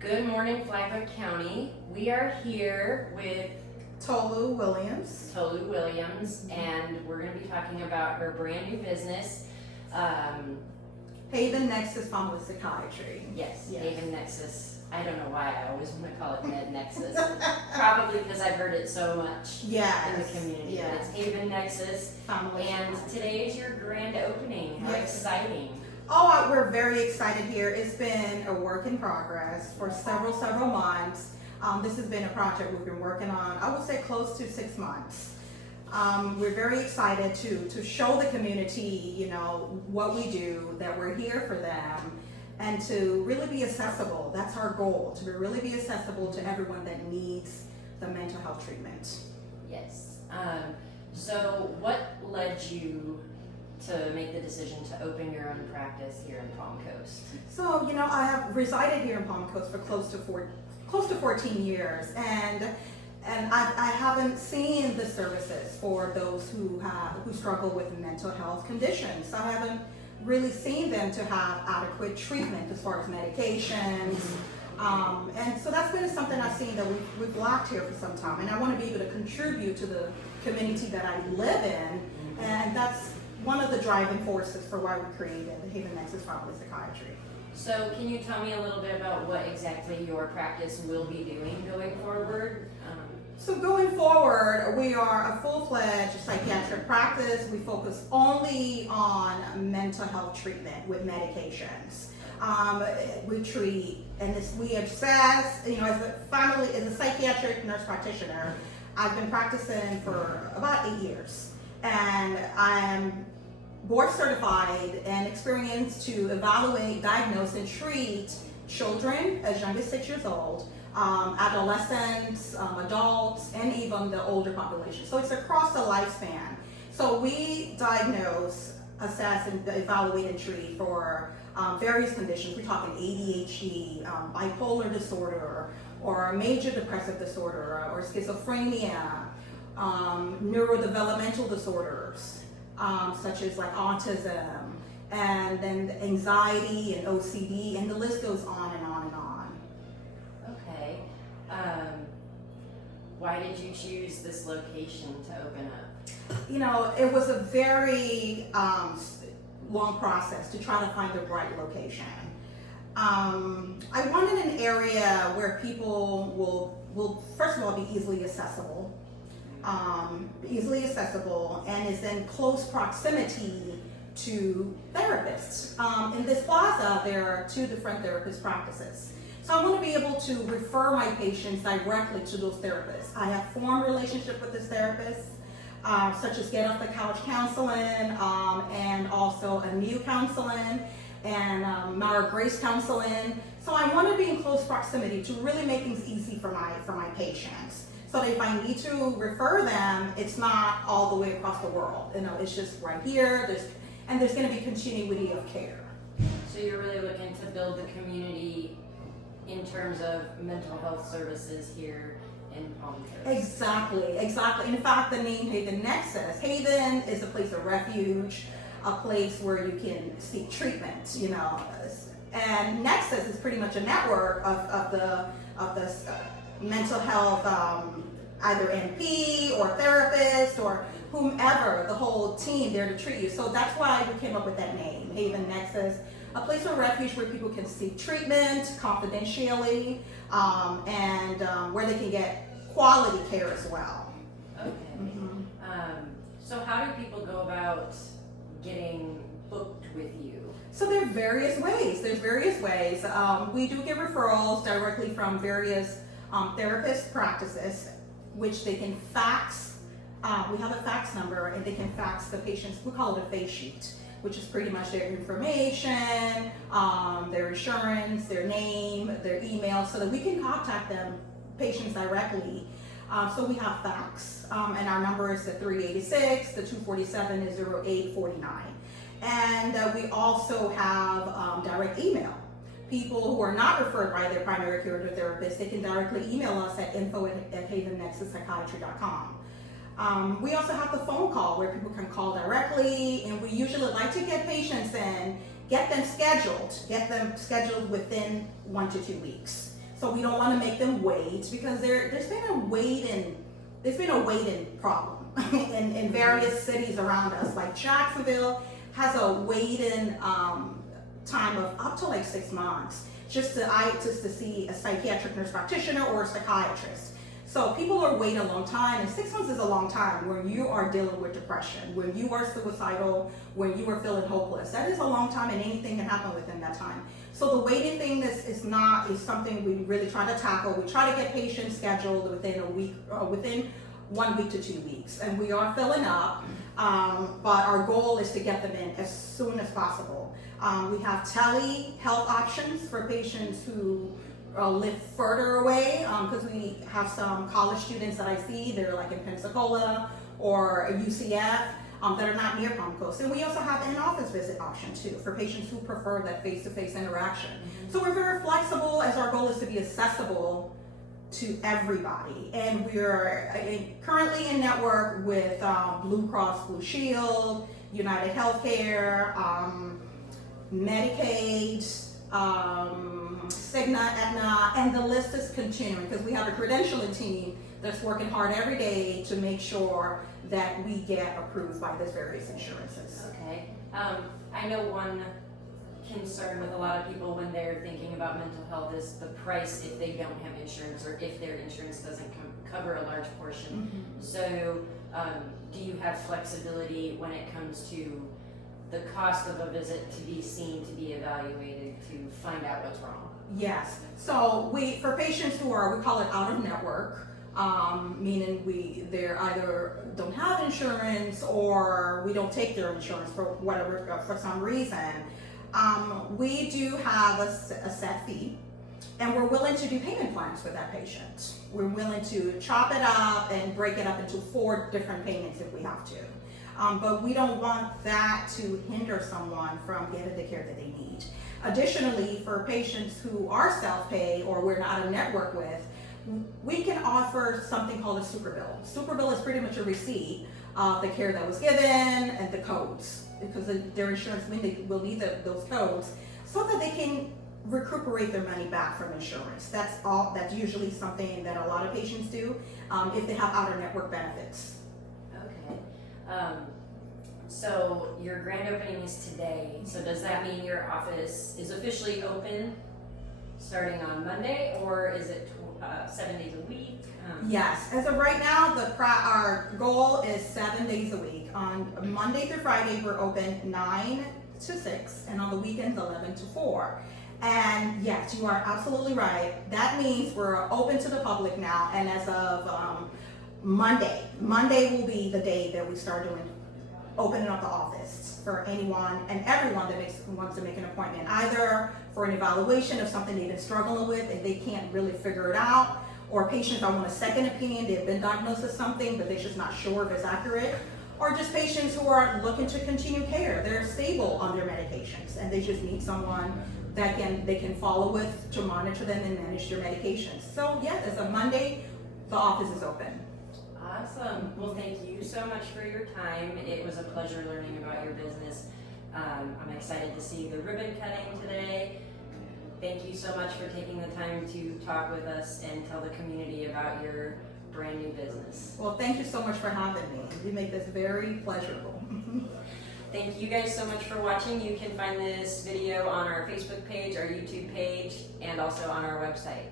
Good morning, Flagler County. We are here with Tolu, and we're going to be talking about her brand new business. Haven Nexus Psychiatry. Yes, Haven Nexus. I don't know why I always want to call it Med Nexus. Probably because I've heard it so much in the community. Yes. But it's Haven Nexus. And today is your grand opening. How exciting. Oh, we're very excited here. It's been a work in progress for several months. This has been a project we've been working on, I would say close to 6 months. We're very excited to show the community, what we do, that we're here for them, and to really be accessible. That's our goal, to really be accessible to everyone that needs the mental health treatment. Yes. So what led you to make the decision to open your own practice here in Palm Coast? So, I have resided here in Palm Coast for close to 14 years, and I haven't seen the services for those who struggle with mental health conditions. I haven't really seen them to have adequate treatment as far as medications. And so that's been something I've seen that we've lacked here for some time, and I want to be able to contribute to the community that I live in, and that's one of the driving forces for why we created the Haven Nexus Psychiatry. So can you tell me a little bit about what exactly your practice will be doing going forward? So going forward, we are a full-fledged psychiatric practice. We focus only on mental health treatment with medications. We treat, and we obsess, as a psychiatric nurse practitioner, I've been practicing for about 8 years. And I am board certified and experienced to evaluate, diagnose, and treat children as young as 6 years old, adolescents, adults, and even the older population. So it's across the lifespan. So we diagnose, assess, and evaluate and treat for various conditions. We're talking ADHD, bipolar disorder, or major depressive disorder, or schizophrenia, neurodevelopmental disorders, such as like autism, and then anxiety and OCD, and the list goes on and on and on. Okay. Why did you choose this location to open up? It was a very long process to try to find the right location. I wanted an area where people will first of all be easily accessible, and is in close proximity to therapists. In this plaza, there are 2 different therapist practices. So I want to be able to refer my patients directly to those therapists. I have formed relationship with this therapist, such as Get Off the Couch counseling, and also a new counseling, and Mara Grace counseling. So I want to be in close proximity to really make things easy for my patients. So that if I need to refer them, it's not all the way across the world. It's just right here. There's going to be continuity of care. So you're really looking to build the community in terms of mental health services here in Palm Coast. Exactly. In fact, the name Haven Nexus, Haven is a place of refuge, a place where you can seek treatment, and Nexus is pretty much a network of the mental health, either NP or therapist or whomever, the whole team there to treat you. So that's why we came up with that name, Haven Nexus, a place of refuge where people can seek treatment confidentially, and where they can get quality care as well. Okay. So how do people go about getting booked with you? So there are various ways. We do get referrals directly from various therapist practices, which they can fax. We have a fax number, and they can fax the patients. We call it a face sheet, which is pretty much their information, their insurance, their name, their email, so that we can contact them, patients directly. So we have fax, and our number is the 386, the 247 is 0849. And we also have direct email. People who are not referred by their primary care therapist, they can directly email us at info@havennexuspsychiatry.com. We also have the phone call where people can call directly, and we usually like to get patients in, get them scheduled within 1 to 2 weeks. So we don't want to make them wait, because there's been a waiting problem in various cities around us. Like Jacksonville has a waiting time of up to like 6 months just to see a psychiatric nurse practitioner or a psychiatrist. So people are waiting a long time, and 6 months is a long time when you are dealing with depression, when you are suicidal, when you are feeling hopeless. That is a long time, and anything can happen within that time. So the waiting thing is something we really try to tackle. We try to get patients scheduled within a week, within 1 week to 2 weeks, and we are filling up. But our goal is to get them in as soon as possible. We have telehealth options for patients who live further away, because we have some college students that I see, they're like in Pensacola or UCF, that are not near Palm Coast. And we also have an office visit option too, for patients who prefer that face-to-face interaction. So we're very flexible, as our goal is to be accessible to everybody. And we're currently in network with Blue Cross Blue Shield, United Healthcare, Medicaid, Cigna, Aetna, and the list is continuing, because we have a credentialing team that's working hard every day to make sure that we get approved by these various insurances. Okay. I know one concern with a lot of people when they're thinking about mental health is the price if they don't have insurance, or if their insurance doesn't cover a large portion. So do you have flexibility when it comes to the cost of a visit, to be seen, to be evaluated, to find out what's wrong? Yes. So for patients who are, we call it out of network, meaning they're either don't have insurance or we don't take their insurance for some reason, we do have a set fee, and we're willing to do payment plans for that patient. We're willing to chop it up and break it up into 4 different payments if we have to. But we don't want that to hinder someone from getting the care that they need. Additionally, for patients who are self-pay or we're not a network with, we can offer something called a super bill. Super bill is pretty much a receipt of the care that was given and the codes, because their insurance will need those codes so that they can recuperate their money back from insurance. That's usually something that a lot of patients do if they have out-of-network benefits. Okay. So your grand opening is today. So does that mean your office is officially open starting on Monday, or is it 7 days a week? Yes, as of right now, our goal is 7 days a week. On Monday through Friday, we're open 9 to 6, and on the weekends, 11 to 4. And yes, you are absolutely right. That means we're open to the public now, and as of Monday will be the day that we start opening up the office for anyone and everyone that wants to make an appointment, either for an evaluation of something they've been struggling with and they can't really figure it out, or patients that want a second opinion, they've been diagnosed with something but they're just not sure if it's accurate, or just patients who are looking to continue care. They're stable on their medications and they just need someone that they can follow with to monitor them and manage their medications. So yeah, as of Monday, the office is open. Awesome. Well, thank you so much for your time. It was a pleasure learning about your business. I'm excited to see the ribbon cutting today. Thank you so much for taking the time to talk with us and tell the community about your brand new business. Well, thank you so much for having me. You make this very pleasurable. Thank you guys so much for watching. You can find this video on our Facebook page, our YouTube page, and also on our website.